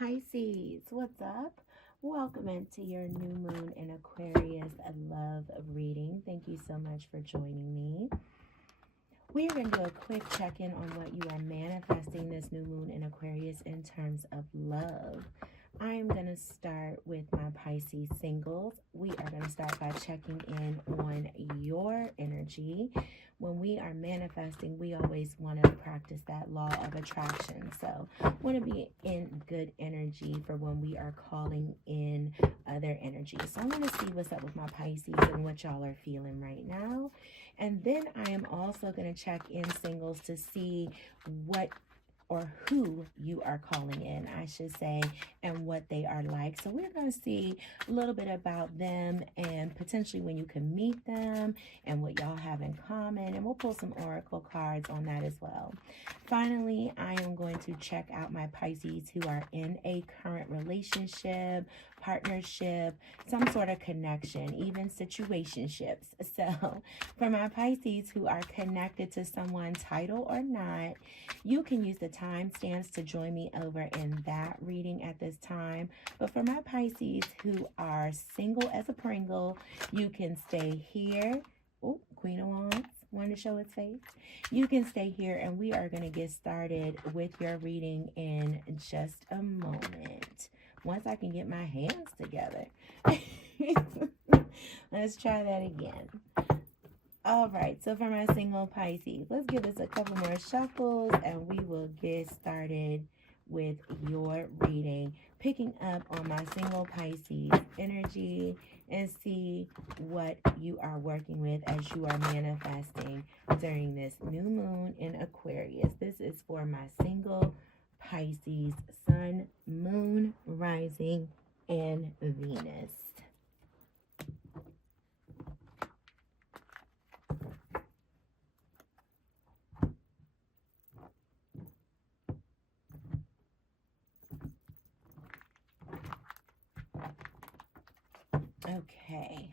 Pisces, what's up? Welcome into your new moon in Aquarius. I love reading. Thank you so much for joining me. We are going to do a quick check-in on what you are manifesting this new moon in Aquarius in terms of love. I am going to start with my Pisces singles. We are going to start by checking in on your energy. When we are manifesting, we always want to practice that law of attraction. So want to be in good energy for when we are calling in other energy. So I want to see what's up with my Pisces and what y'all are feeling right now. And then I am also going to check in singles to see what or who you are calling in, I should say, and what they are like. So we're going to see a little bit about them and potentially when you can meet them and what y'all have in common. And we'll pull some oracle cards on that as well. Finally, I am going to check out my Pisces who are in a current relationship, partnership, some sort of connection, even situationships. So for my Pisces who are connected to someone, title or not, you can use the timestamps to join me over in that reading at this time. But for my Pisces who are single as a Pringle, you can stay here. Oh, Queen of Wands wanted to show its face. You can stay here and we are going to get started with your reading in just a moment. Once I can get my hands together. Let's try that again. All right, so for my single Pisces, let's give this a couple more shuffles and we will get started with your reading, picking up on my single Pisces energy and see what you are working with as you are manifesting during this new moon in Aquarius. This is for my single Pisces, Sun, Moon, Rising, and Venus. Okay.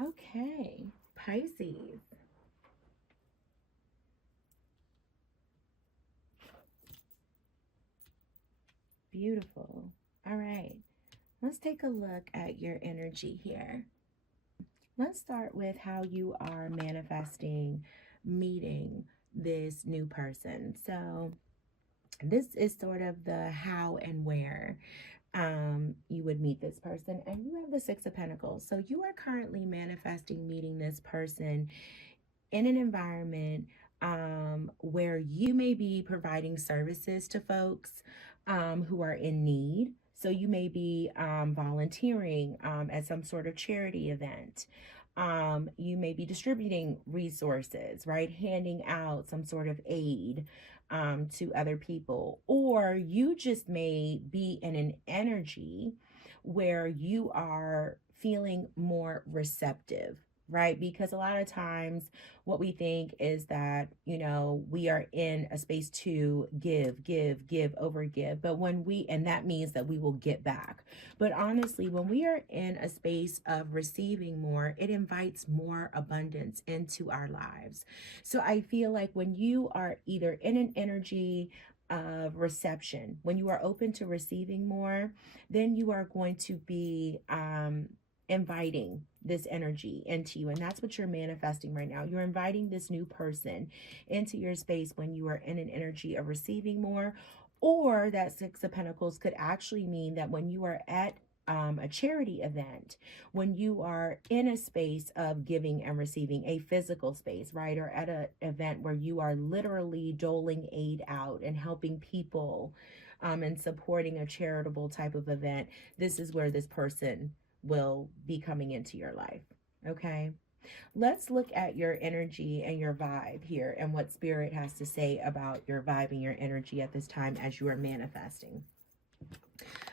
Okay, Pisces. Beautiful. All right, let's take a look at your energy here. Let's start with how you are manifesting meeting this new person. So this is sort of the how and where you would meet this person. And you have the Six of Pentacles. So you are currently manifesting meeting this person in an environment where you may be providing services to folks who are in need. So you may be volunteering at some sort of charity event. You may be distributing resources, right? Handing out some sort of aid to other people. Or you just may be in an energy where you are feeling more receptive, right? Because a lot of times what we think is that, you know, we are in a space to give, over give. But and that means that we will get back. But honestly, when we are in a space of receiving more, it invites more abundance into our lives. So I feel like when you are either in an energy of reception, when you are open to receiving more, then you are going to be inviting this energy into you. And that's what you're manifesting right now. You're inviting this new person into your space when you are in an energy of receiving more. Or that Six of Pentacles could actually mean that when you are at a charity event, when you are in a space of giving and receiving, a physical space, right? Or at an event where you are literally doling aid out and helping people and supporting a charitable type of event, this is where this person will be coming into your life. Okay. Let's look at your energy and your vibe here and what Spirit has to say about your vibe and your energy at this time as you are manifesting.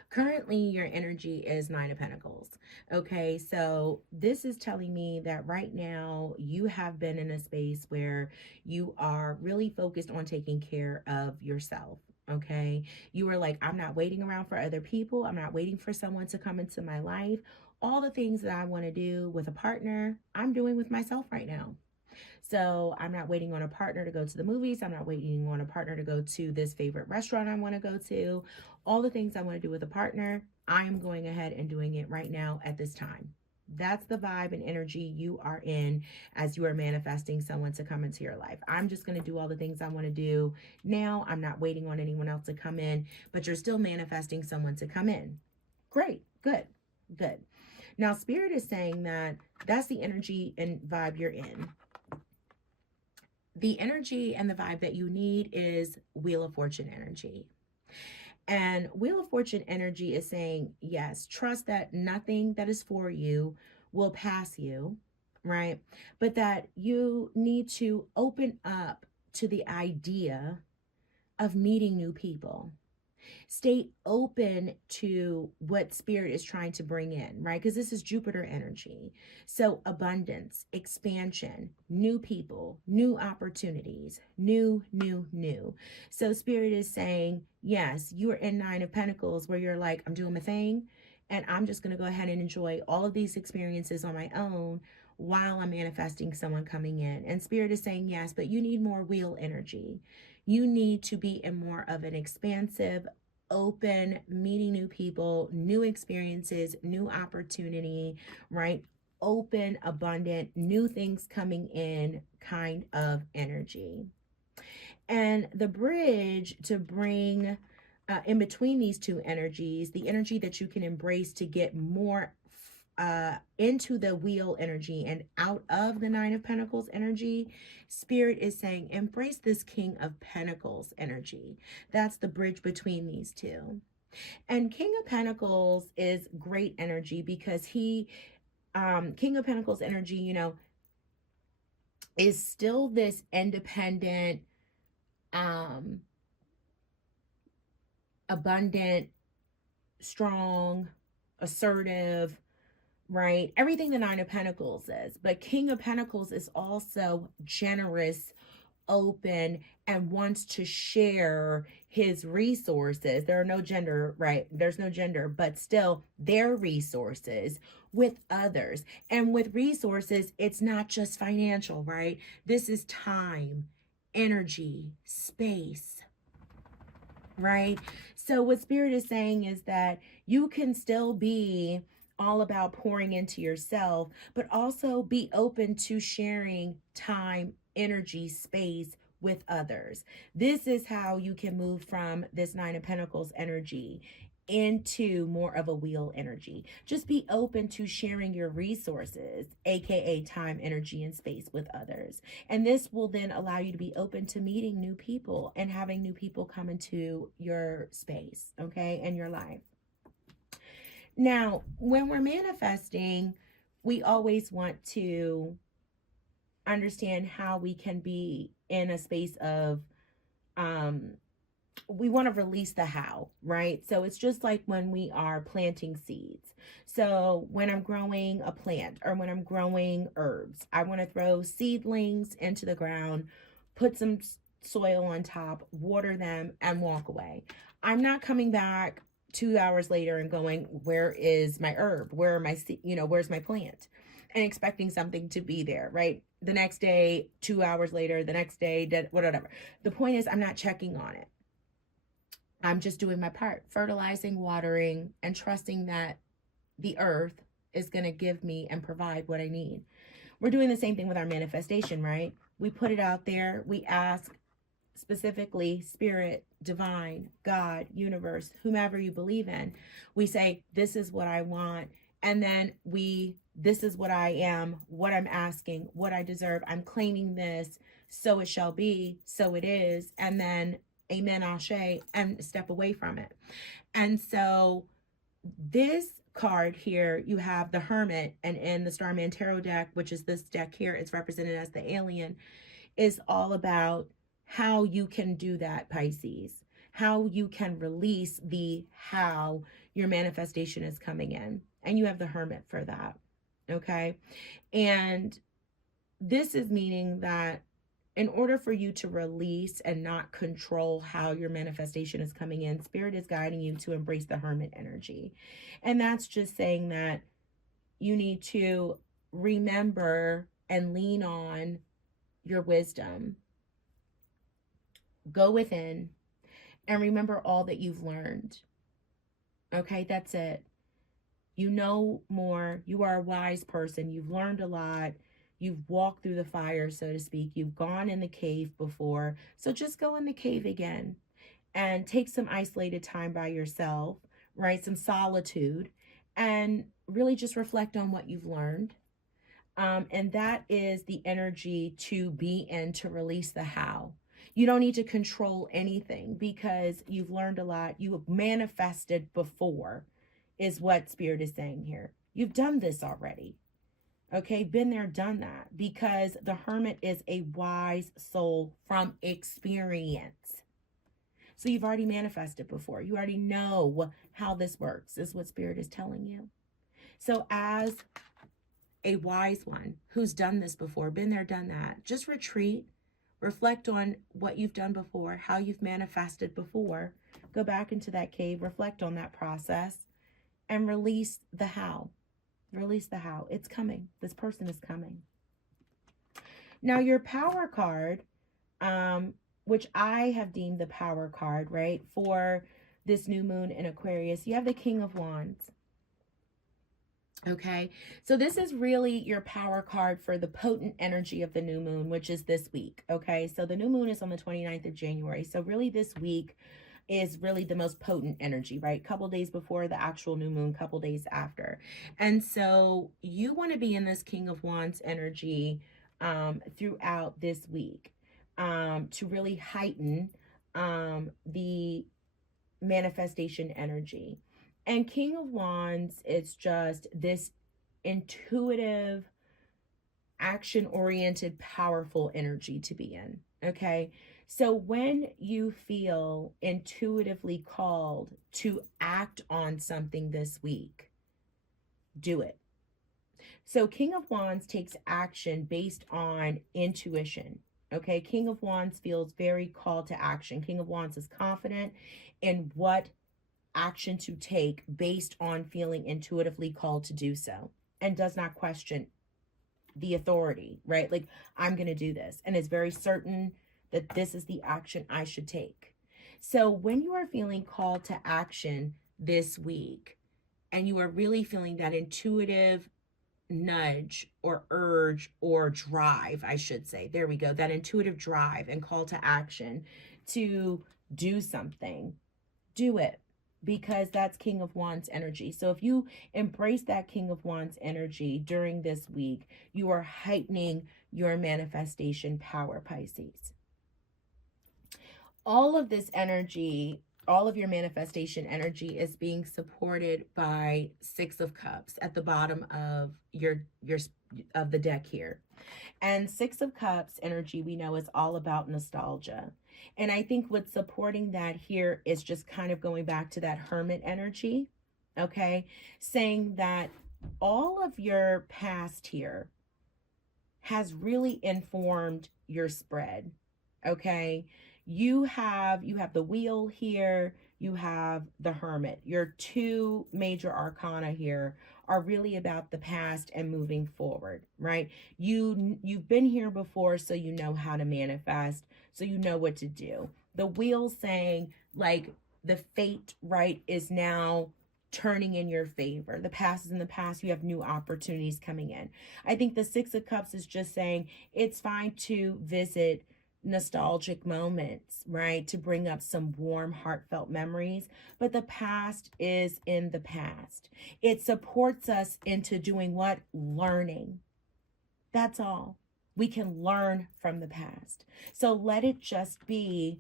Currently, your energy is Nine of Pentacles. Okay, so this is telling me that right now you have been in a space where you are really focused on taking care of yourself. Okay, you are like, I'm not waiting around for other people, I'm not waiting for someone to come into my life. All the things that I want to do with a partner, I'm doing with myself right now. So I'm not waiting on a partner to go to the movies. I'm not waiting on a partner to go to this favorite restaurant I want to go to. All the things I want to do with a partner, I am going ahead and doing it right now at this time. That's the vibe and energy you are in as you are manifesting someone to come into your life. I'm just going to do all the things I want to do now. I'm not waiting on anyone else to come in, but you're still manifesting someone to come in. Great. Good. Good. Now, Spirit is saying that that's the energy and vibe you're in. The energy and the vibe that you need is Wheel of Fortune energy. And Wheel of Fortune energy is saying, yes, trust that nothing that is for you will pass you, right? But that you need to open up to the idea of meeting new people. Stay open to what Spirit is trying to bring in, right? Because this is Jupiter energy. So abundance, expansion, new people, new opportunities, new. So Spirit is saying, yes, you're in Nine of Pentacles where you're like, I'm doing my thing and I'm just going to go ahead and enjoy all of these experiences on my own while I'm manifesting someone coming in. And Spirit is saying, yes, but you need more wheel energy. You need to be in more of an expansive, open, meeting new people, new experiences, new opportunity, right? Open, abundant, new things coming in kind of energy. And the bridge to bring in between these two energies, the energy that you can embrace to get more into the wheel energy and out of the Nine of Pentacles energy, Spirit is saying, embrace this King of Pentacles energy. That's the bridge between these two. And King of Pentacles is great energy because King of Pentacles energy, is still this independent, abundant, strong, assertive, right? Everything the Nine of Pentacles is. But King of Pentacles is also generous, open, and wants to share his resources. There are no gender, right? There's no gender, but still their resources with others. And with resources, it's not just financial, right? This is time, energy, space, right? So what Spirit is saying is that you can still be all about pouring into yourself, but also be open to sharing time, energy, space with others. This is how you can move from this Nine of Pentacles energy into more of a wheel energy. Just be open to sharing your resources, aka time, energy, and space with others. And this will then allow you to be open to meeting new people and having new people come into your space, okay, and your life. Now, when we're manifesting, we always want to understand how we can be in a space of we want to release the how, right? So it's just like when we are planting seeds. So when I'm growing a plant or when I'm growing herbs, I want to throw seedlings into the ground, put some soil on top, water them, and walk away. I'm not coming back 2 hours later and going, where is my herb? Where are my, where's my plant? And expecting something to be there, right? The next day, 2 hours later, the next day, whatever. The point is, I'm not checking on it. I'm just doing my part, fertilizing, watering, and trusting that the earth is going to give me and provide what I need. We're doing the same thing with our manifestation, right? We put it out there. We ask specifically Spirit, divine, God, universe, whomever you believe in. We say, this is what I want. And then this is what I am, what I'm asking, what I deserve. I'm claiming this. So it shall be. So it is. And then amen, ashe, and step away from it. And so this card here, you have the Hermit, and in the Starman Tarot deck, which is this deck here, it's represented as the alien, is all about how you can do that, Pisces, how you can release how your manifestation is coming in. And you have the Hermit for that, okay? And this is meaning that in order for you to release and not control how your manifestation is coming in, Spirit is guiding you to embrace the Hermit energy. And that's just saying that you need to remember and lean on your wisdom. Go within and remember all that you've learned. Okay, that's it. You know more. You are a wise person. You've learned a lot. You've walked through the fire, so to speak. You've gone in the cave before. So just go in the cave again and take some isolated time by yourself, right? Some solitude, and really just reflect on what you've learned. And that is the energy to be in, to release the how. You don't need to control anything because you've learned a lot. You have manifested before, is what Spirit is saying here. You've done this already. Okay, been there, done that, because the Hermit is a wise soul from experience. So you've already manifested before. You already know how this works, is what Spirit is telling you. So as a wise one who's done this before, been there, done that, just retreat, reflect on what you've done before, how you've manifested before, go back into that cave, reflect on that process, and release the how. Release the how. It's coming. This person is coming. Now your power card, which I have deemed the power card, right, for this new moon in Aquarius, you have the King of Wands. Okay, so this is really your power card for the potent energy of the new moon, which is this week. Okay, so the new moon is on the 29th of January. So really this week is really the most potent energy, right? Couple days before the actual new moon, couple days after. And so you want to be in this King of Wands energy throughout this week to really heighten the manifestation energy. And King of Wands is just this intuitive, action-oriented, powerful energy to be in, okay? So when you feel intuitively called to act on something this week, do it. So King of Wands takes action based on intuition, okay? King of Wands feels very called to action. King of Wands is confident in what action to take based on feeling intuitively called to do so, and does not question the authority, right? Like, I'm going to do this, and is very certain that this is the action I should take. So when you are feeling called to action this week, and you are really feeling that intuitive nudge or urge or drive, I should say, there we go, that intuitive drive and call to action to do something, do it. Because that's King of Wands energy. So if you embrace that King of Wands energy during this week, you are heightening your manifestation power, Pisces. All of this energy, all of your manifestation energy is being supported by Six of Cups at the bottom of of the deck here. And Six of Cups energy, we know, is all about nostalgia. And I think what's supporting that here is just kind of going back to that Hermit energy, okay? Saying that all of your past here has really informed your spread, okay? You have the Wheel here, you have the Hermit. Your two major arcana here are really about the past and moving forward, right? You've been here before, so you know how to manifest, so you know what to do. The Wheel saying, like, the fate, right, is now turning in your favor. The past is in the past. You have new opportunities coming in. I think the Six of Cups is just saying it's fine to visit nostalgic moments, right? To bring up some warm, heartfelt memories. But the past is in the past. It supports us into doing what? Learning. That's all. We can learn from the past. So let it just be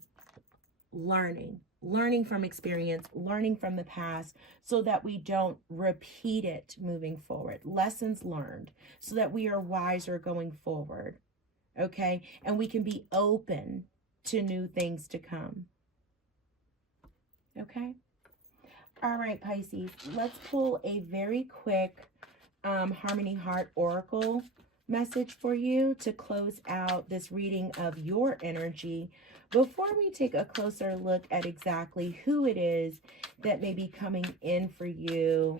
learning. learning from experience, learning from the past so that we don't repeat it moving forward. Lessons learned so that we are wiser going forward. Okay? And we can be open to new things to come. Okay? All right, Pisces, let's pull a very quick Harmony Heart Oracle message for you to close out this reading of your energy before we take a closer look at exactly who it is that may be coming in for you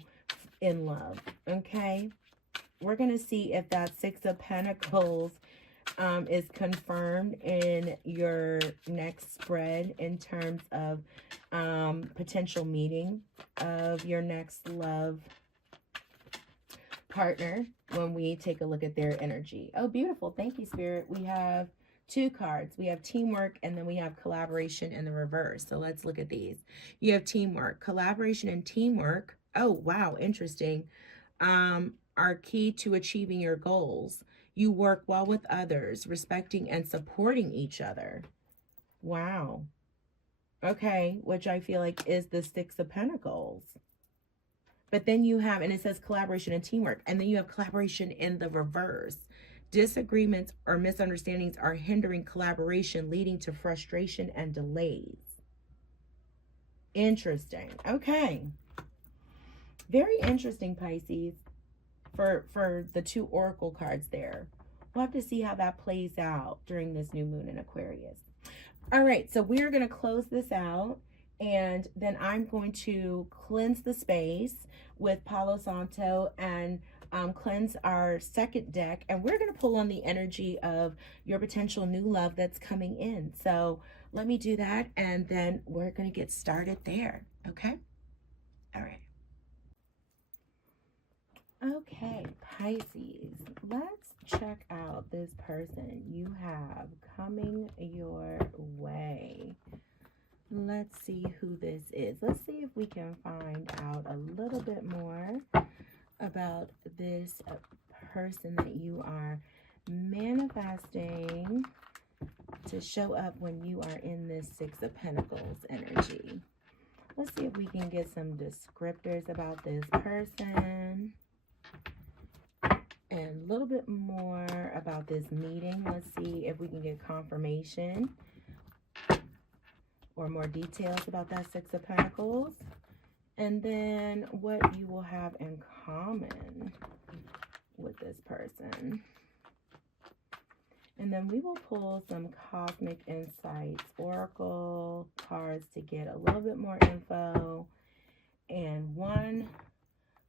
in love. Okay? We're going to see if that Six of Pentacles is confirmed in your next spread in terms of potential meeting of your next love partner when we take a look at their energy. Oh, beautiful. Thank you, Spirit. We have two cards. We have teamwork and then we have collaboration in the reverse. So let's look at these. You have teamwork, collaboration, and teamwork. Oh, wow. Interesting. Are key to achieving your goals. You work well with others, respecting and supporting each other. Wow. Okay, which I feel like is the Six of Pentacles. But then you have, and it says collaboration and teamwork, and then you have collaboration in the reverse. Disagreements or misunderstandings are hindering collaboration, leading to frustration and delays. Interesting. Okay. Very interesting, Pisces, for the two oracle cards there. We'll have to see how that plays out during this new moon in Aquarius. All right, so we're going to close this out, and then I'm going to cleanse the space with Palo Santo and cleanse our second deck, and we're going to pull on the energy of your potential new love that's coming in. So let me do that, and then we're going to get started there, okay? All right. Okay, Pisces, let's check out this person you have coming your way. Let's see who this is. Let's see if we can find out a little bit more about this person that you are manifesting to show up when you are in this Six of Pentacles energy. Let's see if we can get some descriptors about this person. And a little bit more about this meeting. Let's see if we can get confirmation or more details about that Six of Pentacles. And then what you will have in common with this person. And then we will pull some Cosmic Insights Oracle cards to get a little bit more info. And one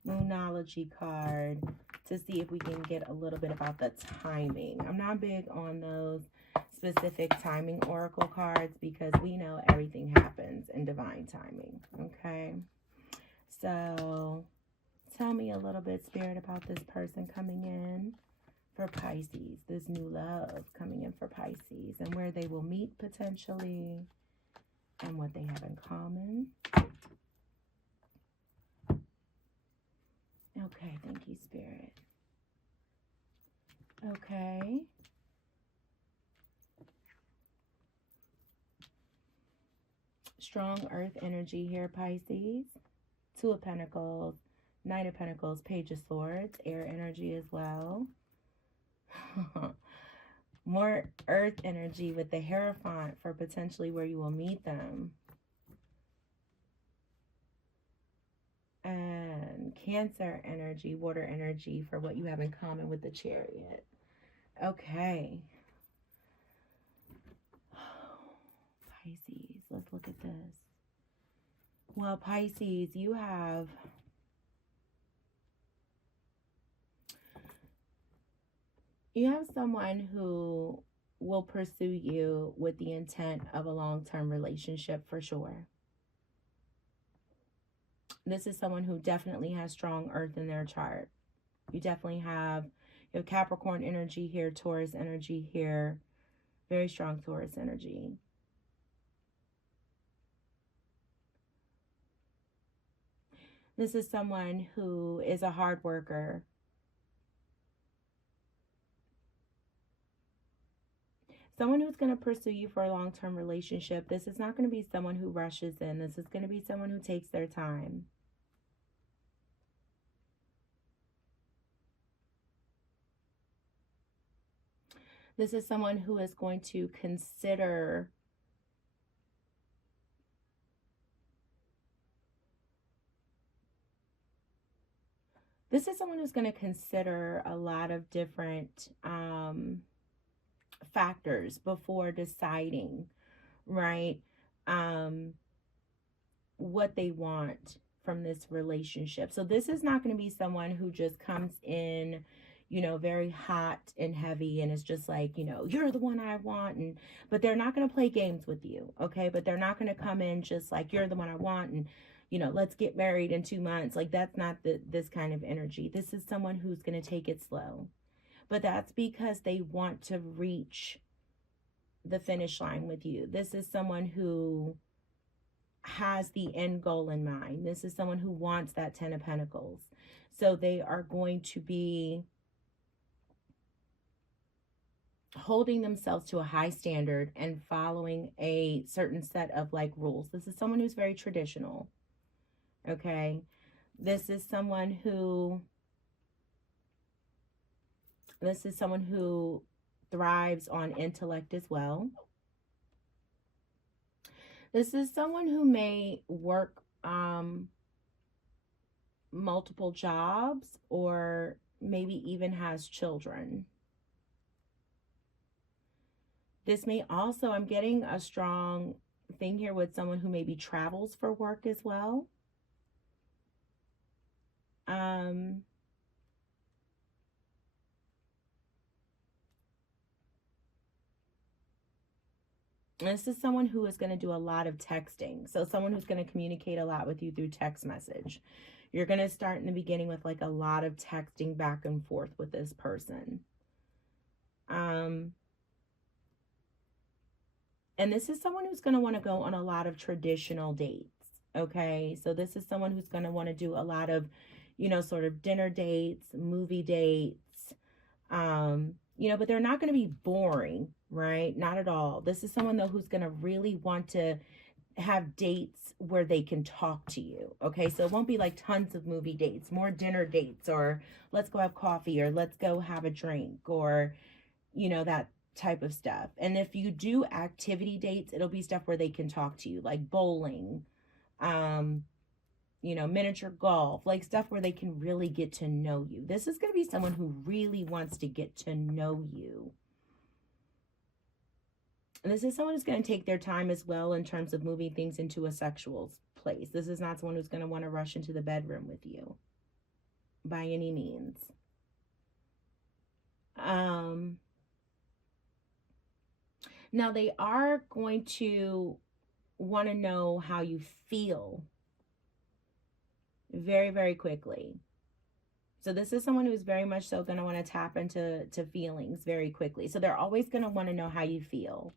Moonology card to see if we can get a little bit about the timing. I'm not big on those specific timing oracle cards because we know everything happens in divine timing, okay? So tell me a little bit, Spirit, about this person coming in for Pisces, this new love coming in for Pisces, and where they will meet potentially and what they have in common. Okay, thank you, Spirit. Okay. Strong earth energy here, Pisces. Two of Pentacles, Knight of Pentacles, Page of Swords, air energy as well. More earth energy with the Hierophant for potentially where you will meet them. And Cancer energy, water energy for what you have in common with the Chariot. Okay. Pisces, let's look at this. Well, Pisces, you have someone who will pursue you with the intent of a long-term relationship for sure. This is someone who definitely has strong earth in their chart. You definitely have Capricorn energy here, Taurus energy here. Very strong Taurus energy. This is someone who is a hard worker. someone who's going to pursue you for a long-term relationship. This is not going to be someone who rushes in. This is going to be someone who takes their time. This is someone who is going to consider a lot of different factors before deciding, right? What they want from this relationship. So this is not going to be someone who just comes in, you know, very hot and heavy and is just like, you know, you're the one I want. But they're not going to play games with you. Okay. But they're not going to come in just like, you're the one I want. And, you know, let's get married in 2 months. Like, that's not this kind of energy. This is someone who's going to take it slow. But that's because they want to reach the finish line with you. This is someone who has the end goal in mind. This is someone who wants that 10 of Pentacles. So they are going to be holding themselves to a high standard and following a certain set of like rules. This is someone who's very traditional. Okay. This is someone who thrives on intellect as well. This is someone who may work multiple jobs or maybe even has children. This may also, I'm getting a strong thing here with someone who maybe travels for work as well. This is someone who is going to do a lot of texting. So someone who's going to communicate a lot with you through text message. You're going to start in the beginning with like a lot of texting back and forth with this person. And this is someone who's going to want to go on a lot of traditional dates. Okay. So this is someone who's going to want to do a lot of, you know, sort of dinner dates, movie dates, you know, but they're not going to be boring, right? Not at all. This is someone though who's going to really want to have dates where they can talk to you. Okay. So it won't be like tons of movie dates, more dinner dates, or let's go have coffee, or let's go have a drink, or, you know, that type of stuff. And if you do activity dates, it'll be stuff where they can talk to you, like bowling, you know, miniature golf, like stuff where they can really get to know you. This is going to be someone who really wants to get to know you. And this is someone who's going to take their time as well in terms of moving things into a sexual place. This is not someone who's going to want to rush into the bedroom with you by any means. Now they are going to want to know how you feel very, very quickly. So this is someone who's very much so going to want to tap into feelings very quickly. So they're always going to want to know how you feel.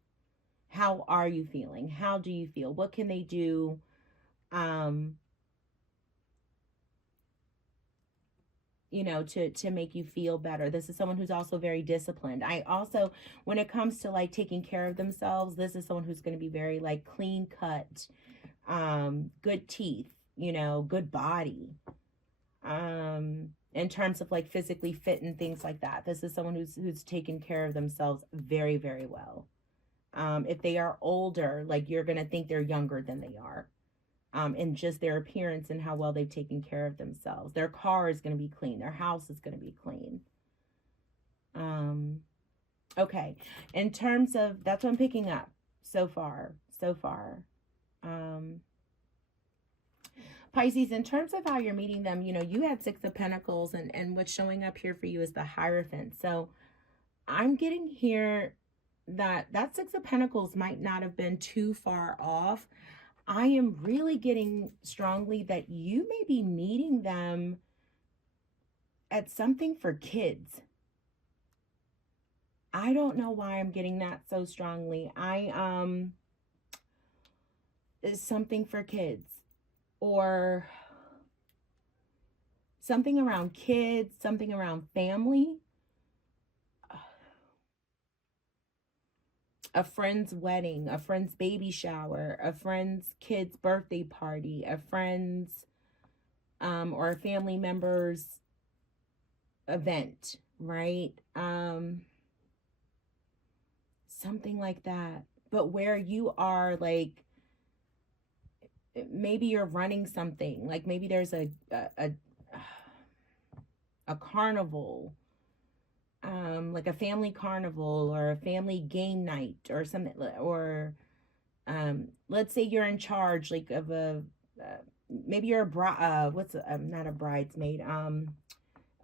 How are you feeling? How do you feel? What can they do? You know, to make you feel better. This is someone who's also very disciplined. I also, when it comes to like taking care of themselves, this is someone who's going to be very like clean cut, good teeth, you know, good body, in terms of like physically fit and things like that. This is someone who's taken care of themselves very, very well. If they are older, like you're going to think they're younger than they are. And just their appearance and how well they've taken care of themselves. Their car is going to be clean. Their house is going to be clean. Okay. In terms of, that's what I'm picking up so far. Pisces, in terms of how you're meeting them, you know, you had 6 of Pentacles, and what's showing up here for you is the Hierophant. So I'm getting here that 6 of Pentacles might not have been too far off. I am really getting strongly that you may be meeting them at something for kids. I don't know why I'm getting that so strongly. Is something for kids, or something around kids, something around family. a friend's wedding, a friend's baby shower, a friend's kid's birthday party, a friend's or a family member's event, right? Something like that. But where you are like, maybe you're running something, like maybe there's a carnival, like a family carnival or a family game night or something, or let's say you're in charge like of maybe you're a what's not a bridesmaid,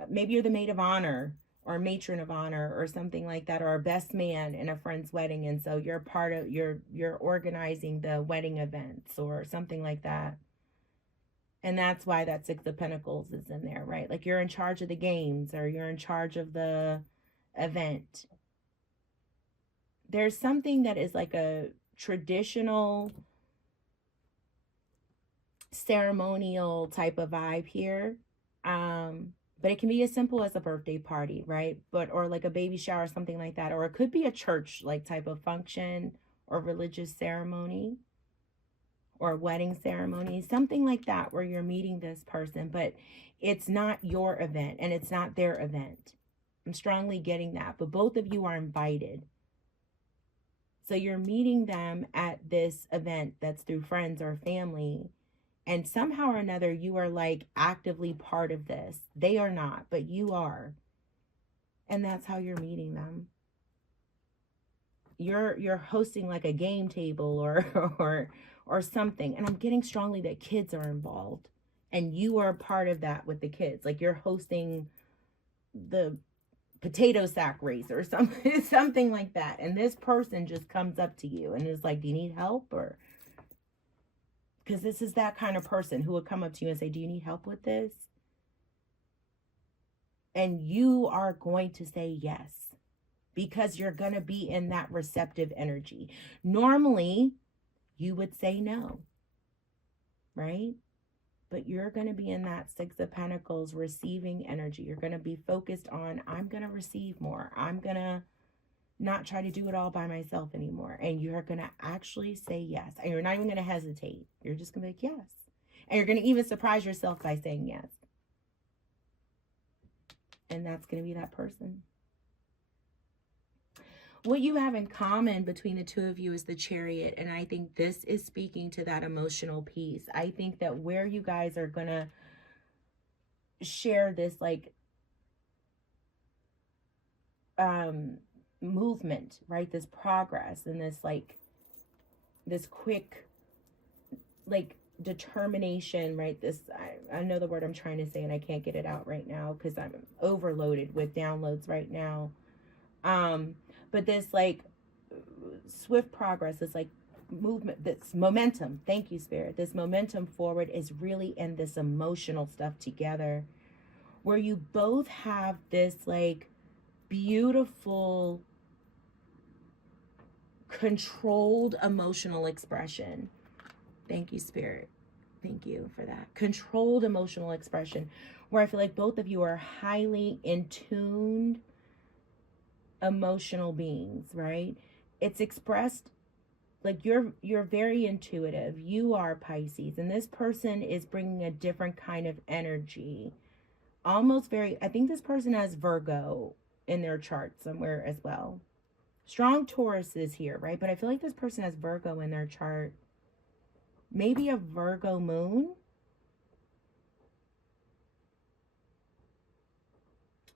maybe you're the maid of honor or matron of honor or something like that, or a best man in a friend's wedding, and so you're part of, you're organizing the wedding events or something like that. And that's why that Six of Pentacles is in there, right? Like you're in charge of the games or you're in charge of the event. There's something that is like a traditional ceremonial type of vibe here. But it can be as simple as a birthday party, right? But, or like a baby shower, something like that. Or it could be a church like type of function or religious ceremony or wedding ceremony, something like that, where you're meeting this person, but it's not your event and it's not their event. I'm strongly getting that, but both of you are invited. So you're meeting them at this event that's through friends or family, and somehow or another you are like actively part of this. They are not, but you are. And that's how you're meeting them. You're hosting like a game table or something. And I'm getting strongly that kids are involved and you are part of that with the kids. Like you're hosting the potato sack race or something, something like that. And this person just comes up to you and is like, do you need help? Or because this is that kind of person who would come up to you and say, do you need help with this? And you are going to say yes, because you're going to be in that receptive energy. Normally, you would say no, right? But you're going to be in that Six of Pentacles receiving energy. You're going to be focused on, I'm going to receive more. I'm going to not try to do it all by myself anymore. And you're going to actually say yes. And you're not even going to hesitate. You're just going to be like, yes. And you're going to even surprise yourself by saying yes. And that's going to be that person. What you have in common between the two of you is the Chariot. And I think this is speaking to that emotional piece. I think that where you guys are going to share this like movement, right? This progress and this like this quick like determination, right? This, I know the word I'm trying to say and I can't get it out right now because I'm overloaded with downloads right now. But this like swift progress, this like movement, this momentum, thank you, Spirit, this momentum forward is really in this emotional stuff together, where you both have this like beautiful controlled emotional expression. Thank you, Spirit. Thank you for that. Controlled emotional expression, where I feel like both of you are highly in tuned emotional beings, right? It's expressed like you're very intuitive. You are Pisces, and this person is bringing a different kind of energy. Almost very, I think this person has Virgo in their chart somewhere as well. Strong Taurus is here, right? But I feel like this person has Virgo in their chart. Maybe a Virgo moon.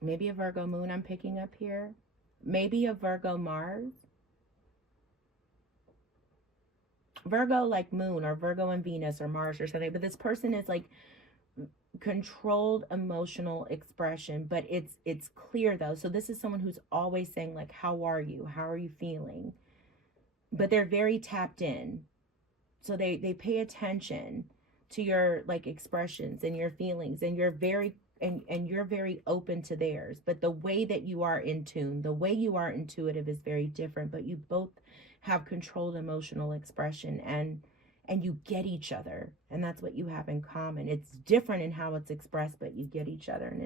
Maybe a Virgo moon I'm picking up here. Maybe a Virgo Mars. Virgo like moon, or Virgo and Venus or Mars or something. But this person is like controlled emotional expression, but it's clear though. So this is someone who's always saying like, how are you? How are you feeling? But they're very tapped in. So they pay attention to your like expressions and your feelings, and you're very and you're very open to theirs. But the way that you are in tune, the way you are intuitive is very different, but you both have controlled emotional expression, and you get each other, and that's what you have in common. It's different in how it's expressed, but you get each other, and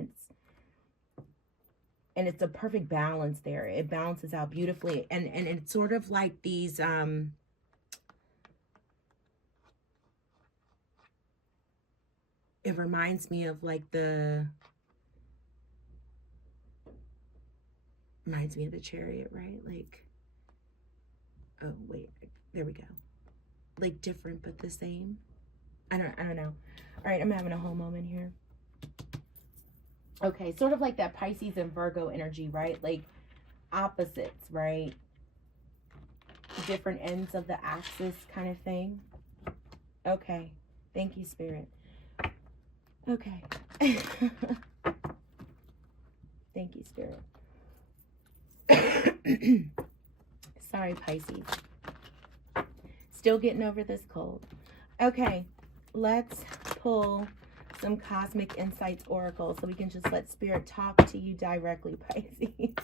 and it's a perfect balance there. It balances out beautifully. And it's sort of like these, it reminds me of like reminds me of the Chariot, right? Like, oh wait, there we go. Like different but the same. I don't know. All right, I'm having a whole moment here. Okay, sort of like that Pisces and Virgo energy, right? Like opposites, right? Different ends of the axis kind of thing. Okay, thank you, Spirit. Okay. Thank you, Spirit. Sorry, Pisces. Still getting over this cold. Okay, let's pull some Cosmic Insights Oracle so we can just let Spirit talk to you directly, Pisces.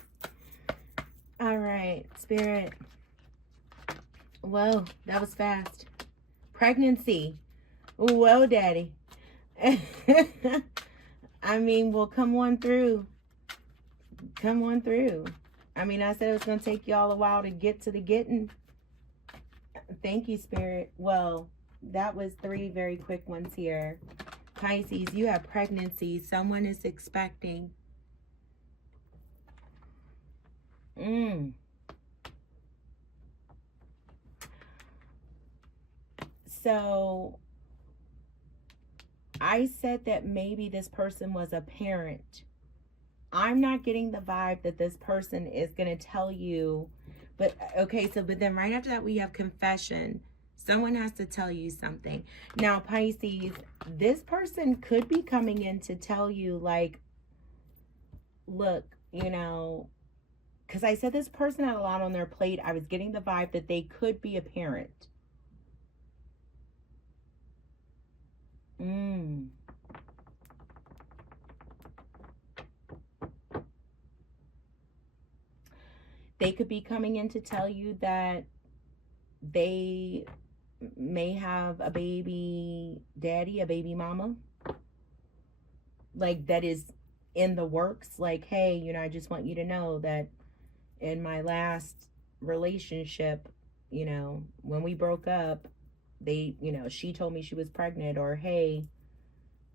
All right, Spirit. Whoa, that was fast. Pregnancy. Whoa, Daddy. I mean, well, come on through. Come on through. I mean, I said it was going to take y'all a while to get to the getting. Thank you, Spirit. Well, that was 3 very quick ones here. Pisces, you have pregnancy. Someone is expecting. So, I said that maybe this person was a parent. I'm not getting the vibe that this person is going to tell you. But, okay, so, but then right after that, we have confession. Someone has to tell you something. Now, Pisces, this person could be coming in to tell you, like, look, you know, because I said this person had a lot on their plate. I was getting the vibe that they could be a parent. They could be coming in to tell you that they may have a baby daddy, a baby mama, like that is in the works. Like, hey, you know, I just want you to know that in my last relationship, you know, when we broke up, they, you know, she told me she was pregnant, or hey,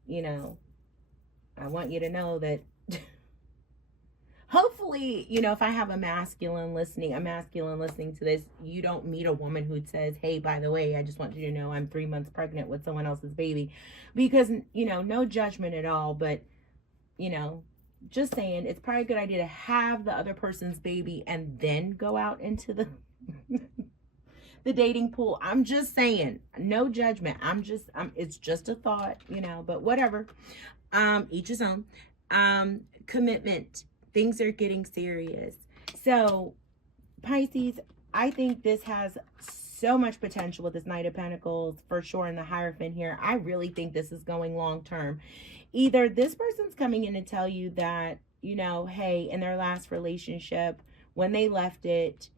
you know, I want you to know that hopefully, you know, if I have a masculine listening to this, you don't meet a woman who says, hey, by the way, I just want you to know I'm 3 months pregnant with someone else's baby. Because, you know, no judgment at all, but, you know, just saying, it's probably a good idea to have the other person's baby and then go out into the the dating pool. I'm just saying, no judgment. It's just a thought, you know, but whatever. Each his own. Commitment. Things are getting serious. So, Pisces, I think this has so much potential with this Knight of Pentacles, for sure, in the Hierophant here. I really think this is going long term. Either this person's coming in to tell you that, you know, hey, in their last relationship, when they left it,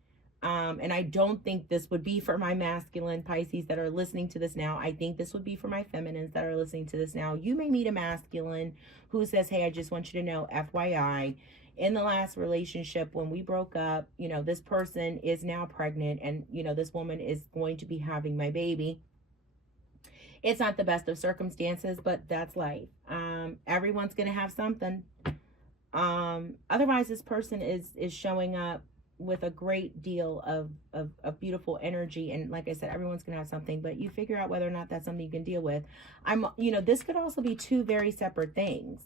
and I don't think this would be for my masculine Pisces that are listening to this now. I think this would be for my feminines that are listening to this now. You may meet a masculine who says, hey, I just want you to know, FYI, in the last relationship, when we broke up, you know, this person is now pregnant, and, you know, this woman is going to be having my baby. It's not the best of circumstances, but that's life. Everyone's going to have something. Otherwise, this person is showing up with a great deal of beautiful energy. And like I said, everyone's going to have something, but you figure out whether or not that's something you can deal with. You know, this could also be 2 very separate things,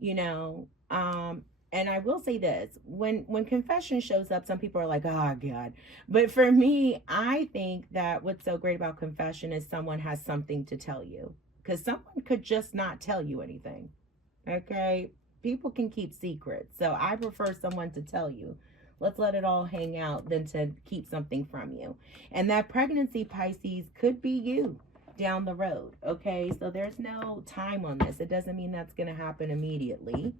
you know. And I will say this, when confession shows up, some people are like, oh God. But for me, I think that what's so great about confession is someone has something to tell you, because someone could just not tell you anything. Okay. People can keep secrets. So I prefer someone to tell you. Let's let it all hang out than to keep something from you. And that pregnancy, Pisces, could be you down the road. Okay. So there's no time on this. It doesn't mean that's going to happen immediately.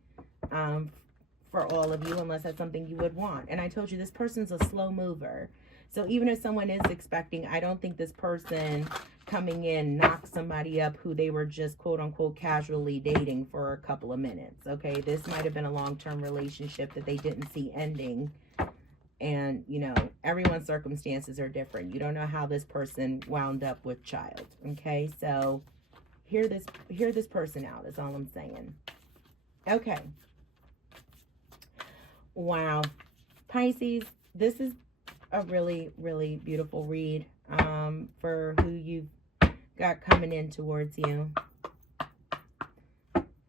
For all of you, unless that's something you would want. And I told you, this person's a slow mover. So even if someone is expecting, I don't think this person coming in, knock somebody up who they were just quote unquote casually dating for a couple of minutes. Okay, this might have been a long-term relationship that they didn't see ending. And you know, everyone's circumstances are different. You don't know how this person wound up with child. Okay, so hear this person out is all I'm saying. Okay. Wow. Pisces, this is a really, really beautiful read for who you've got coming in towards you.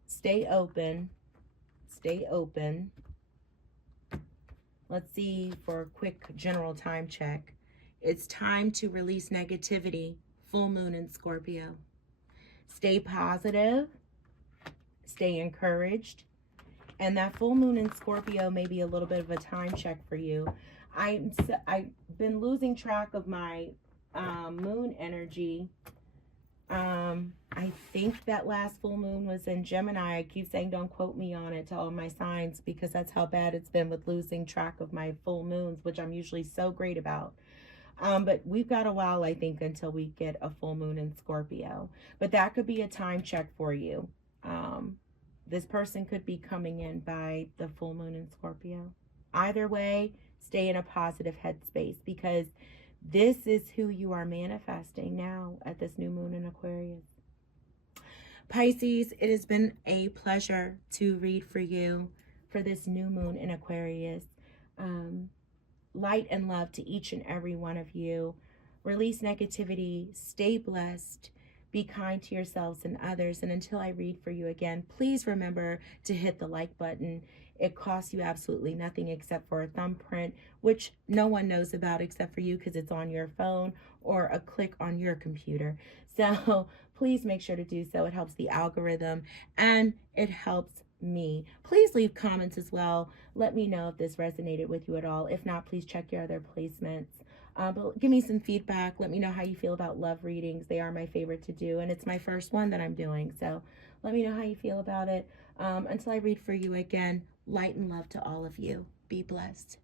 Stay open. Stay open. Let's see for a quick general time check. It's time to release negativity. Full moon in Scorpio. Stay positive. Stay encouraged. And that full moon in Scorpio may be a little bit of a time check for you. I've been losing track of my moon energy. I think that last full moon was in Gemini. I keep saying don't quote me on it to all my signs, because that's how bad it's been with losing track of my full moons, which I'm usually so great about. But we've got a while, I think, until we get a full moon in Scorpio. But that could be a time check for you. This person could be coming in by the full moon in Scorpio. Either way, stay in a positive headspace, because this is who you are manifesting now at this new moon in Aquarius. Pisces, it has been a pleasure to read for you for this new moon in Aquarius. Light and love to each and every one of you. Release negativity. Stay blessed. Be kind to yourselves and others. And until I read for you again, please remember to hit the like button. It costs you absolutely nothing except for a thumbprint, which no one knows about except for you, because it's on your phone, or a click on your computer. So please make sure to do so. It helps the algorithm and it helps me. Please leave comments as well. Let me know if this resonated with you at all. If not, please check your other placements. But give me some feedback. Let me know how you feel about love readings. They are my favorite to do, and it's my first one that I'm doing. So let me know how you feel about it. Until I read for you again, light and love to all of you. Be blessed.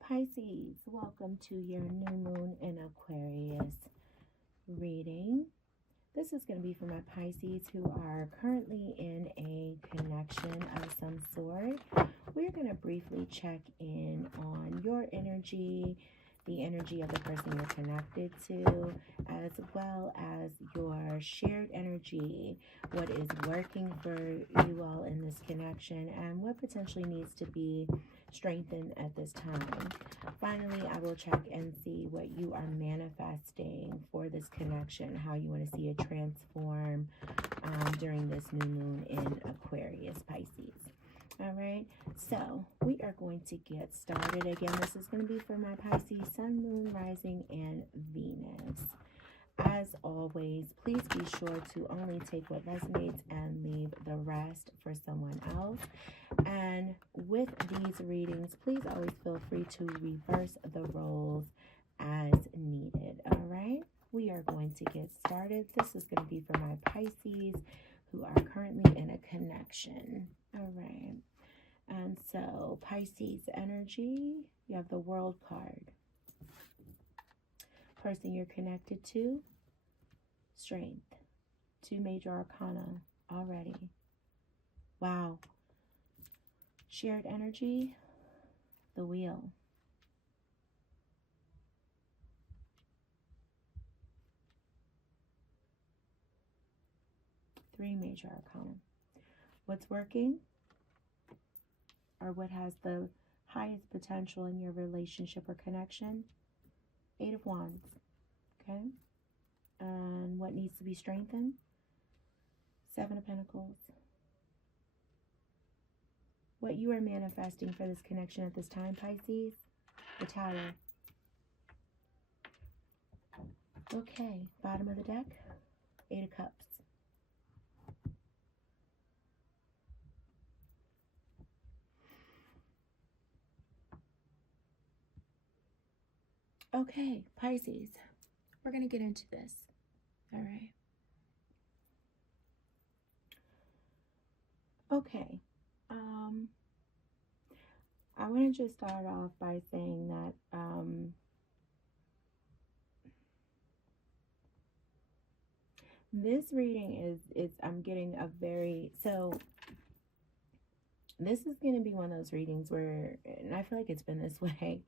Pisces, welcome to your new moon in Aquarius reading. This is going to be for my Pisces who are currently in a connection of some sort. We're going to briefly check in on your energy, the energy of the person you're connected to, as well as your shared energy, what is working for you all in this connection, and what potentially needs to be strengthened at this time. Finally, I will check and see what you are manifesting for this connection, how you want to see it transform during this new moon in Aquarius, Pisces. All right, so we are going to get started. Again, this is going to be for my Pisces, Sun, Moon, Rising, and Venus. As always, please be sure to only take what resonates and leave the rest for someone else. And with these readings, please always feel free to reverse the roles as needed. All right, we are going to get started. This is going to be for my Pisces who are currently in a connection. All right, and so Pisces energy, you have the World card. Person you're connected to, Strength. 2 major arcana already. Wow. Shared energy, the Wheel. Three major arcana. What's working, or what has the highest potential in your relationship or connection? 8 of Wands. Okay. And what needs to be strengthened? 7 of Pentacles. What you are manifesting for this connection at this time, Pisces? The Tower. Okay, bottom of the deck, 8 of Cups. Okay, Pisces, we're going to get into this. All right. Okay. I want to just start off by saying that This reading is I'm getting a very, so this is going to be one of those readings where, and I feel like it's been this way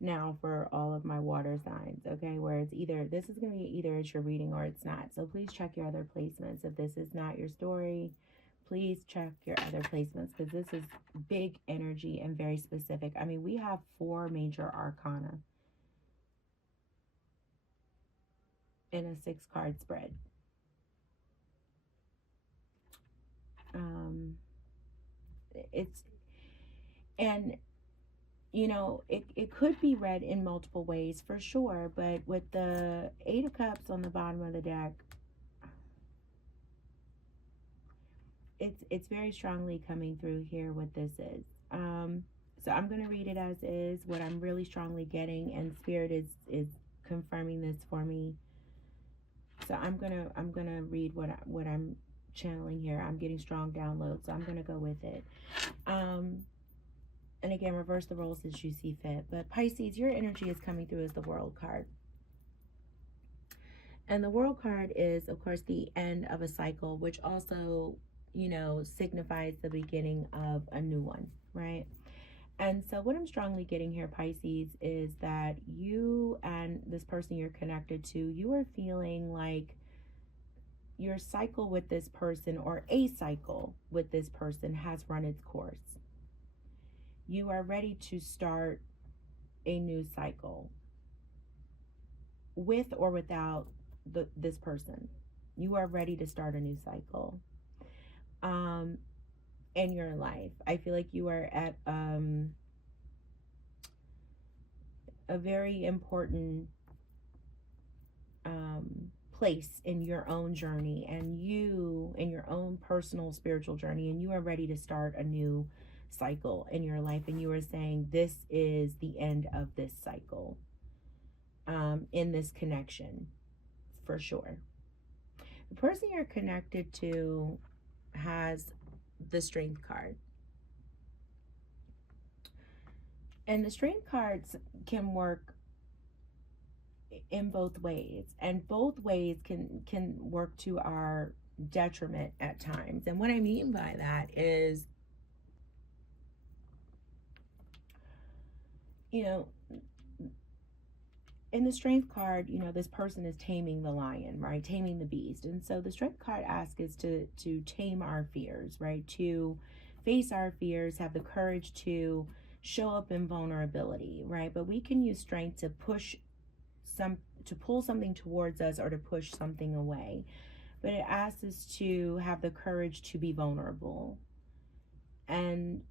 now for all of my water signs, okay, where it's either, this is going to be either it's your reading or it's not. So please check your other placements. If this is not your story, please check your other placements, because this is big energy and very specific. I mean, we have 4 major arcana in a 6-card spread. It's, and you know, it could be read in multiple ways for sure, but with the 8 of Cups on the bottom of the deck, it's very strongly coming through here what this is. So I'm going to read it as is, what I'm really strongly getting, and Spirit is confirming this for me. So I'm gonna read what I'm channeling here. I'm getting strong downloads, so I'm gonna go with it. And again, reverse the roles as you see fit. But Pisces, your energy is coming through as the World card. And the World card is, of course, the end of a cycle, which also, you know, signifies the beginning of a new one, right? And so what I'm strongly getting here, Pisces, is that you and this person you're connected to, you are feeling like your cycle with this person, or a cycle with this person, has run its course. You are ready to start a new cycle with or without this person. You are ready to start a new cycle in your life. I feel like you are at a very important place in your own journey, and you in your own personal spiritual journey, and you are ready to start a new cycle in your life, and you are saying this is the end of this cycle in this connection for sure. The person you're connected to has the Strength card, and the Strength cards can work in both ways, and both ways can work to our detriment at times. And what I mean by that is, you know, in the Strength card, you know, this person is taming the lion, right? Taming the beast. And so the Strength card asks is to tame our fears, right? To face our fears, have the courage to show up in vulnerability, right? But we can use strength to pull something towards us, or to push something away. But it asks us to have the courage to be vulnerable. And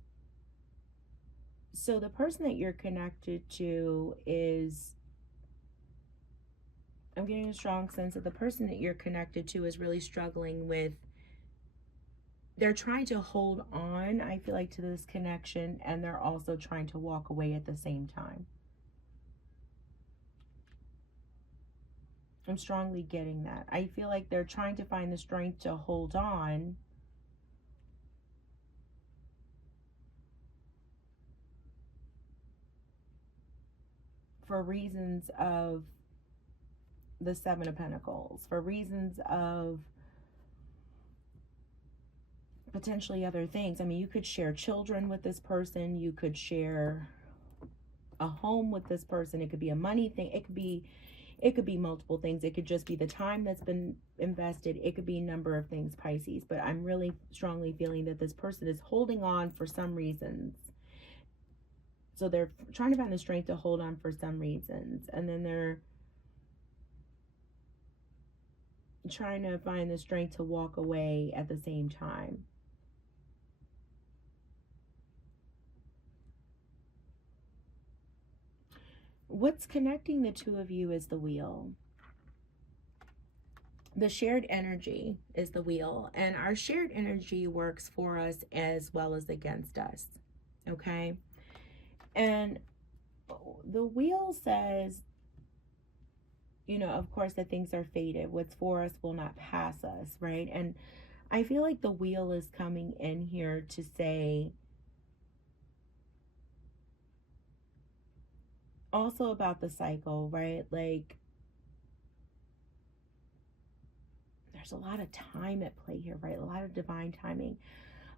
so the person that you're connected to is, I'm getting a strong sense that the person that you're connected to is really struggling with, they're trying to hold on, I feel like, to this connection, and they're also trying to walk away at the same time. I'm strongly getting that. I feel like they're trying to find the strength to hold on, for reasons of the 7 of Pentacles, for reasons of potentially other things. I mean, you could share children with this person, you could share a home with this person, it could be a money thing, it could be multiple things. It could just be the time that's been invested. It could be a number of things, Pisces. But I'm really strongly feeling that this person is holding on for some reasons. So they're trying to find the strength to hold on for some reasons, and then they're trying to find the strength to walk away at the same time. What's connecting the two of you is the wheel. The shared energy is the wheel, and our shared energy works for us as well as against us, okay? And the wheel says, you know, of course, that things are fated. What's for us will not pass us, right? And I feel like the wheel is coming in here to say also about the cycle, right? Like, there's there's a lot of time at play here, right? A lot of divine timing.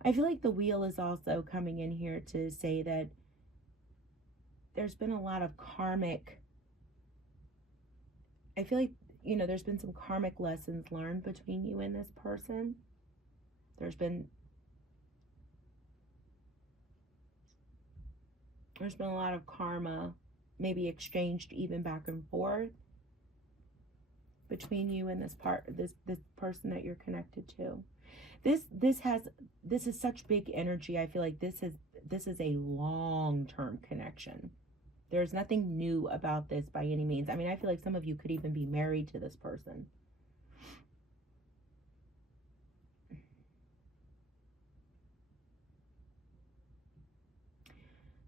I feel like the wheel is also coming in here to say that there's been a lot of karmic, I feel like, you know, there's been some karmic lessons learned between you and this person. There's been a lot of karma, maybe exchanged even back and forth between you and this person that you're connected to. This is such big energy. I feel like this is a long-term connection. There's nothing new about this by any means. I mean, I feel like some of you could even be married to this person.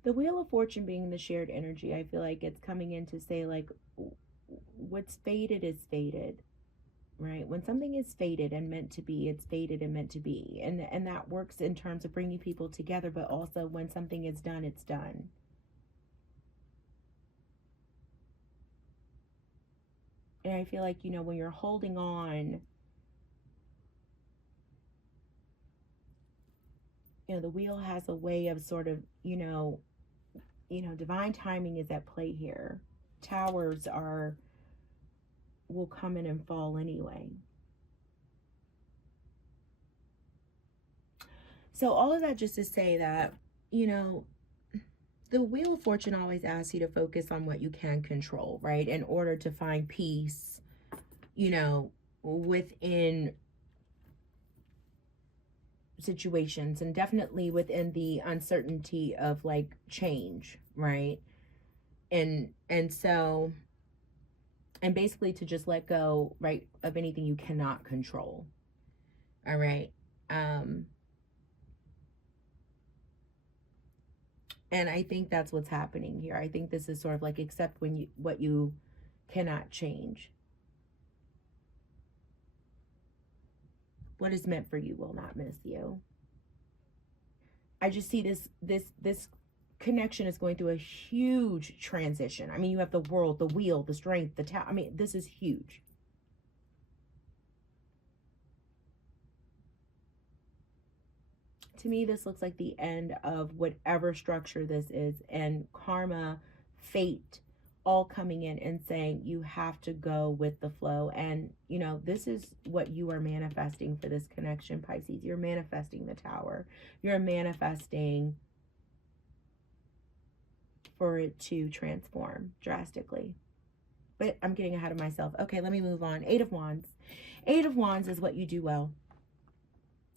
The Wheel of Fortune being the shared energy, I feel like it's coming in to say, like, what's fated is fated, right? When something is fated and meant to be, it's fated and meant to be. And that works in terms of bringing people together, but also when something is done, it's done. And I feel like, you know, when you're holding on, you know, the wheel has a way of sort of, divine timing is at play here. Towers will come in and fall anyway. So all of that just to say that, you know, the Wheel of Fortune always asks you to focus on what you can control, right? In order to find peace, you know, within situations, and definitely within the uncertainty of like change, right? And so, and basically to just let go, right, of anything you cannot control. All right. And I think that's what's happening here. I think this is sort of like, accept what you cannot change. What is meant for you will not miss you. I just see this connection is going through a huge transition. I mean, you have the world, the wheel, the strength, the tower. I mean, this is huge. To me, this looks like the end of whatever structure this is, and karma, fate, all coming in and saying you have to go with the flow. And, you know, this is what you are manifesting for this connection, Pisces. You're manifesting the tower. You're manifesting for it to transform drastically. But I'm getting ahead of myself. Okay, let me move on. 8 of Wands. 8 of Wands is what you do well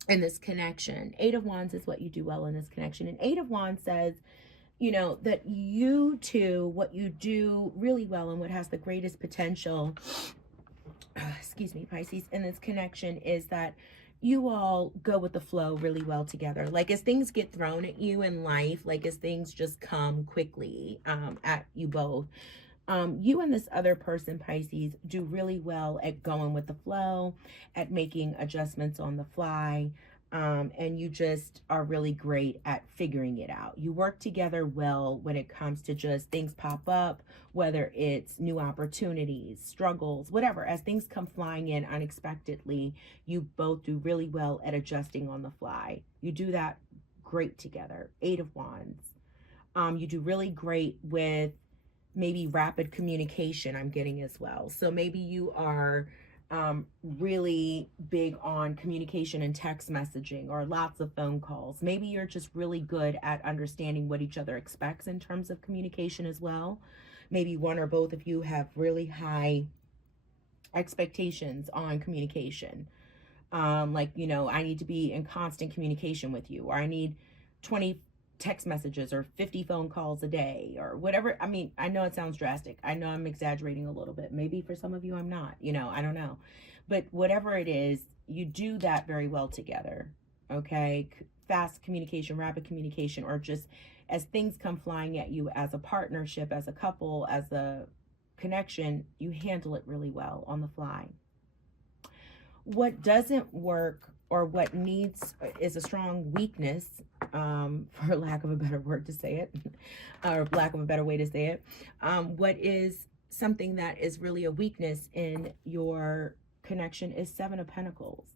in this connection. 8 of Wands is what you do well in this connection. And 8 of Wands says, you know, that you two, what you do really well and what has the greatest potential, excuse me, Pisces, in this connection is that you all go with the flow really well together. Like as things get thrown at you in life, like as things just come quickly at you both, you and this other person, Pisces, do really well at going with the flow, at making adjustments on the fly. And you just are really great at figuring it out. You work together well when it comes to just things pop up, whether it's new opportunities, struggles, whatever. As things come flying in unexpectedly, you both do really well at adjusting on the fly. You do that great together. 8 of Wands. You do really great with maybe rapid communication, I'm getting as well. So maybe you are really big on communication and text messaging or lots of phone calls. Maybe you're just really good at understanding what each other expects in terms of communication as well. Maybe one or both of you have really high expectations on communication. Like, you know, I need to be in constant communication with you, or I need 20 text messages or 50 phone calls a day or whatever. I mean, I know it sounds drastic. I know I'm exaggerating a little bit. Maybe for some of you I'm not, you know, I don't know. But whatever it is, you do that very well together. Okay? Fast communication, rapid communication, or just as things come flying at you as a partnership, as a couple, as a connection, you handle it really well on the fly. What doesn't work, or what needs, is a strong weakness, for lack of a better word to say it, or lack of a better way to say it. What is something that is really a weakness in your connection is Seven of Pentacles.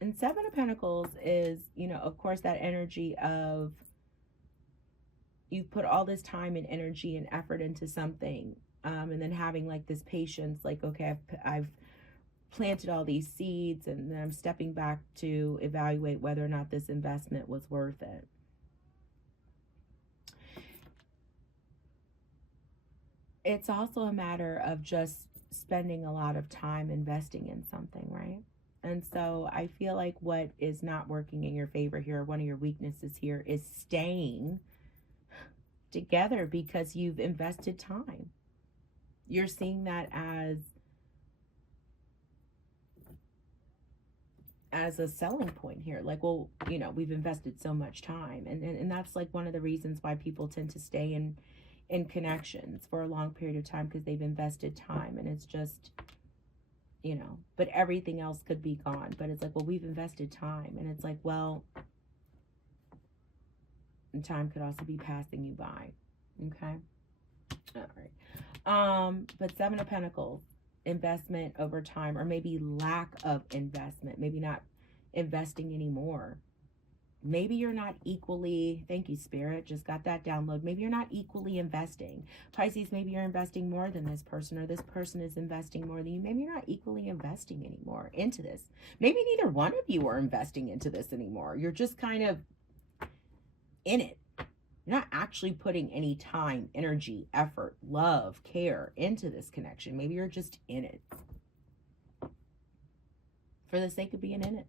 And Seven of Pentacles is, you know, of course, that energy of you've put all this time and energy and effort into something, and then having like this patience, like, okay, I've planted all these seeds, and then I'm stepping back to evaluate whether or not this investment was worth it. It's also a matter of just spending a lot of time investing in something, right? And so I feel like what is not working in your favor here, one of your weaknesses here, is staying together because you've invested time. You're seeing that as a selling point here. Like, well, you know, we've invested so much time. And that's like one of the reasons why people tend to stay in connections for a long period of time, because they've invested time. And it's just, you know, but everything else could be gone. But it's like, well, we've invested time. And it's like, well, time could also be passing you by. Okay. All right. But Seven of Pentacles, investment over time, or maybe lack of investment, maybe not investing anymore. Maybe you're not equally, thank you, Spirit, just got that download. Maybe you're not equally investing. Pisces, maybe you're investing more than this person, or this person is investing more than you. Maybe you're not equally investing anymore into this. Maybe neither one of you are investing into this anymore. You're just kind of in it. You're not actually putting any time, energy, effort, love, care into this connection. Maybe you're just in it for the sake of being in it.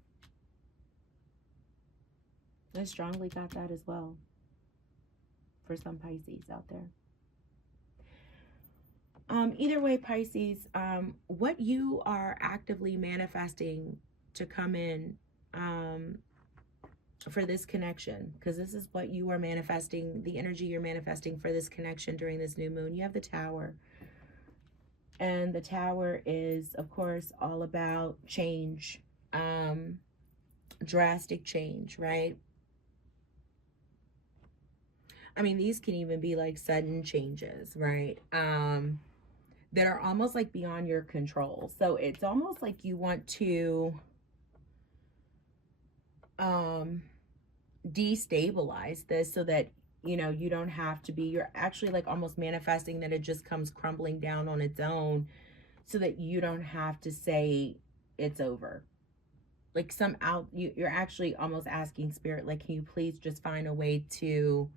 I strongly got that as well for some Pisces out there. Either way, Pisces, what you are actively manifesting to come in for this connection, because this is what you are manifesting, the energy you're manifesting for this connection during this new moon. You have the Tower. And the Tower is, of course, all about change, drastic change, right? I mean, these can even be like sudden changes, right? That are almost like beyond your control. So it's almost like you want to destabilize this so that, you know, you don't have to be, you're actually like almost manifesting that it just comes crumbling down on its own so that you don't have to say it's over. Like you're actually almost asking Spirit, like, can you please just find a way to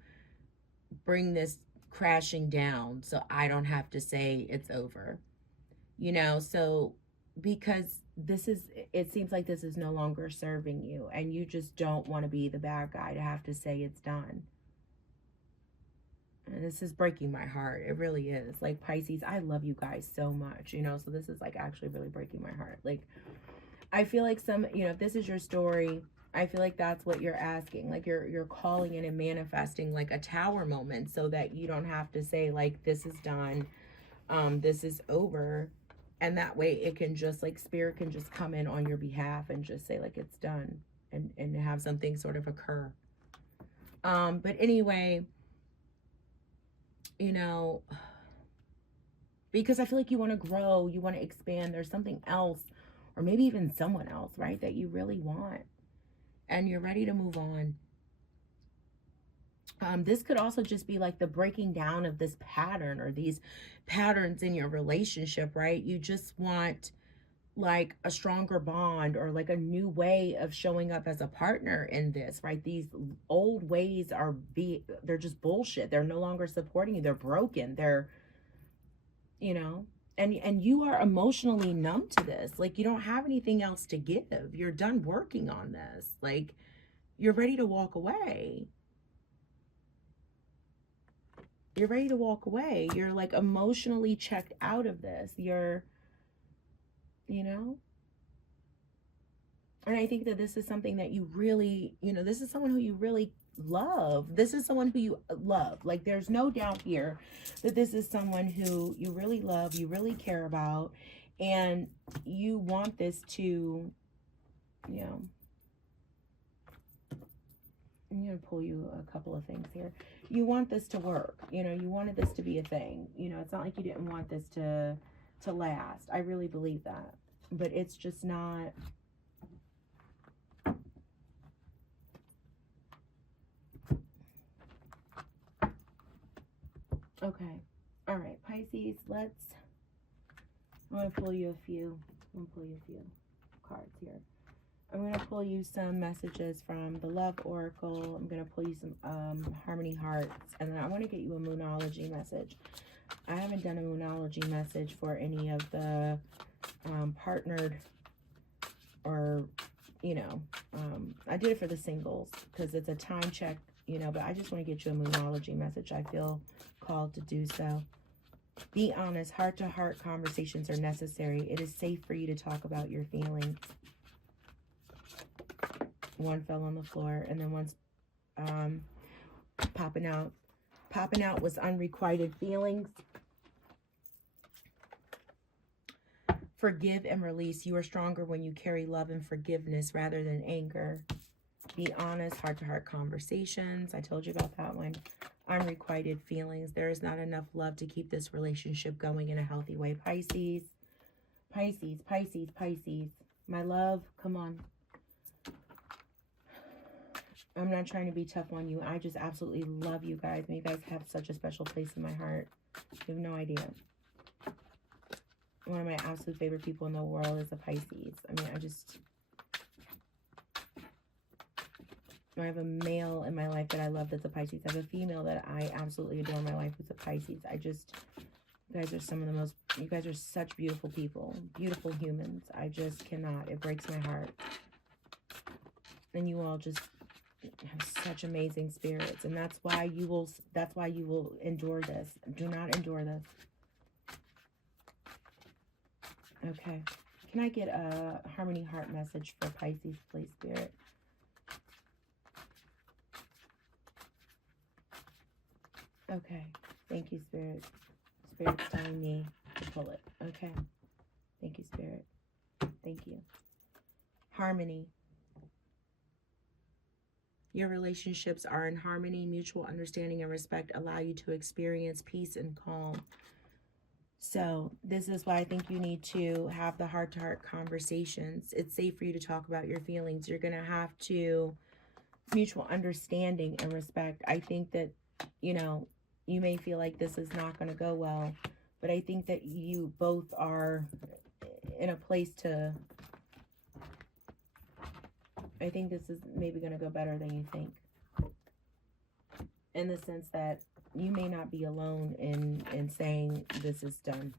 bring this crashing down so I don't have to say it's over, you know? So because it seems like this is no longer serving you, and you just don't want to be the bad guy to have to say it's done. And this is breaking my heart. It really is. Like, Pisces, I love you guys so much, you know? So this is like actually really breaking my heart. Like, I feel like you know, if this is your story, I feel like that's what you're asking. Like, you're calling in and manifesting like a Tower moment so that you don't have to say like, this is done, this is over. And that way it can just, like, Spirit can just come in on your behalf and just say like it's done, and have something sort of occur. But anyway, you know, because I feel like you want to grow, you want to expand, there's something else, or maybe even someone else, right, that you really want, and you're ready to move on. This could also just be like the breaking down of this pattern, or these patterns in your relationship, right? You just want like a stronger bond, or like a new way of showing up as a partner in this, right? These old ways they're just bullshit. They're no longer supporting you. They're broken. They're, you know, and you are emotionally numb to this. Like, you don't have anything else to give. You're done working on this. Like, you're ready to walk away. You're ready to walk away. You're like emotionally checked out of this. You're, you know, and I think that this is something that you really, you know, this is someone who you really love. This is someone who you love. Like, there's no doubt here that this is someone who you really love, you really care about, and you want this to, you know, I'm going to pull you a couple of things here. You want this to work. You know, you wanted this to be a thing. You know, it's not like you didn't want this to last. I really believe that. But it's just not. Okay. All right, Pisces, I'm going to pull you a few. Cards here. I'm going to pull you some messages from the Love Oracle. I'm going to pull you some Harmony Hearts. And then I want to get you a Moonology message. I haven't done a Moonology message for any of the partnered or, you know, I did it for the singles because it's a time check, you know, but I just want to get you a Moonology message. I feel called to do so. Be honest. Heart-to-heart conversations are necessary. It is safe for you to talk about your feelings. One fell on the floor, and then one's popping out. Popping out was unrequited feelings. Forgive and release. You are stronger when you carry love and forgiveness rather than anger. Be honest. Heart-to-heart conversations. I told you about that one. Unrequited feelings. There is not enough love to keep this relationship going in a healthy way. Pisces. Pisces, Pisces, Pisces. My love, come on. I'm not trying to be tough on you. I just absolutely love you guys. You guys have such a special place in my heart. You have no idea. One of my absolute favorite people in the world is a Pisces. I mean, I have a male in my life that I love that's a Pisces. I have a female that I absolutely adore in my life who's a Pisces. You guys are some of the most, you guys are such beautiful people, beautiful humans. I just cannot, it breaks my heart. And you all just have such amazing spirits. And that's why you will endure this. Do not endure this. Okay. Can I get a Harmony Heart message for Pisces, please, Spirit? Okay. Thank you, Spirit. Spirit's telling me to pull it. Okay. Thank you, Spirit. Thank you. Harmony. Your relationships are in harmony. Mutual understanding and respect allow you to experience peace and calm. So this is why I think you need to have the heart-to-heart conversations. It's safe for you to talk about your feelings. You're going to have to mutual understanding and respect. I think that, you know, you may feel like this is not going to go well, but I think that you both are in a place to, I think this is maybe going to go better than you think. In the sense that you may not be alone in saying this is done.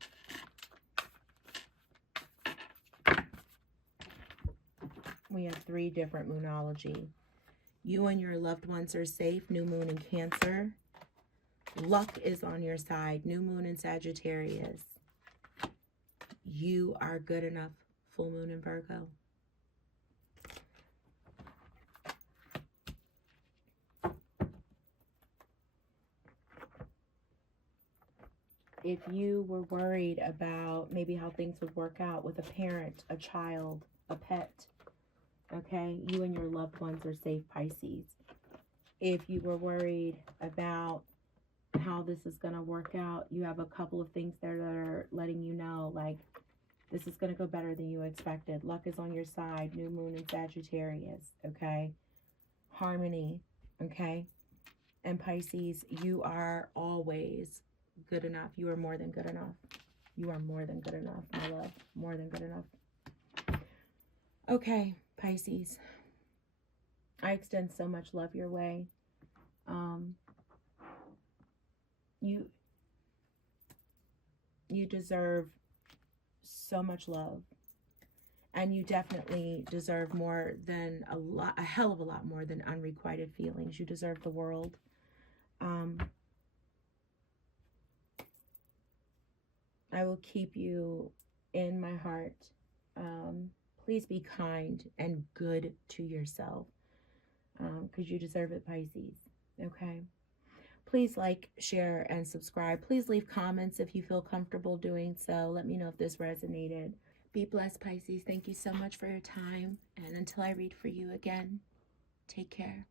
We have 3 different Moonology. You and your loved ones are safe. New moon in Cancer. Luck is on your side. New moon in Sagittarius. You are good enough. Full moon in Virgo. If you were worried about maybe how things would work out with a parent, a child, a pet, okay, you and your loved ones are safe, Pisces. If you were worried about how this is going to work out, you have a couple of things there that are letting you know, like, this is going to go better than you expected. Luck is on your side. New moon in Sagittarius, okay? Harmony, okay? And Pisces, you are always good enough. You are more than good enough. You are more than good enough, my love. More than good enough. Okay, Pisces. I extend so much love your way. You deserve so much love. And you definitely deserve more than a hell of a lot more than unrequited feelings. You deserve the world. I will keep you in my heart. Please be kind and good to yourself, because you deserve it, Pisces. Okay? Please like, share, and subscribe. Please leave comments if you feel comfortable doing so. Let me know if this resonated. Be blessed, Pisces. Thank you so much for your time. And until I read for you again, take care.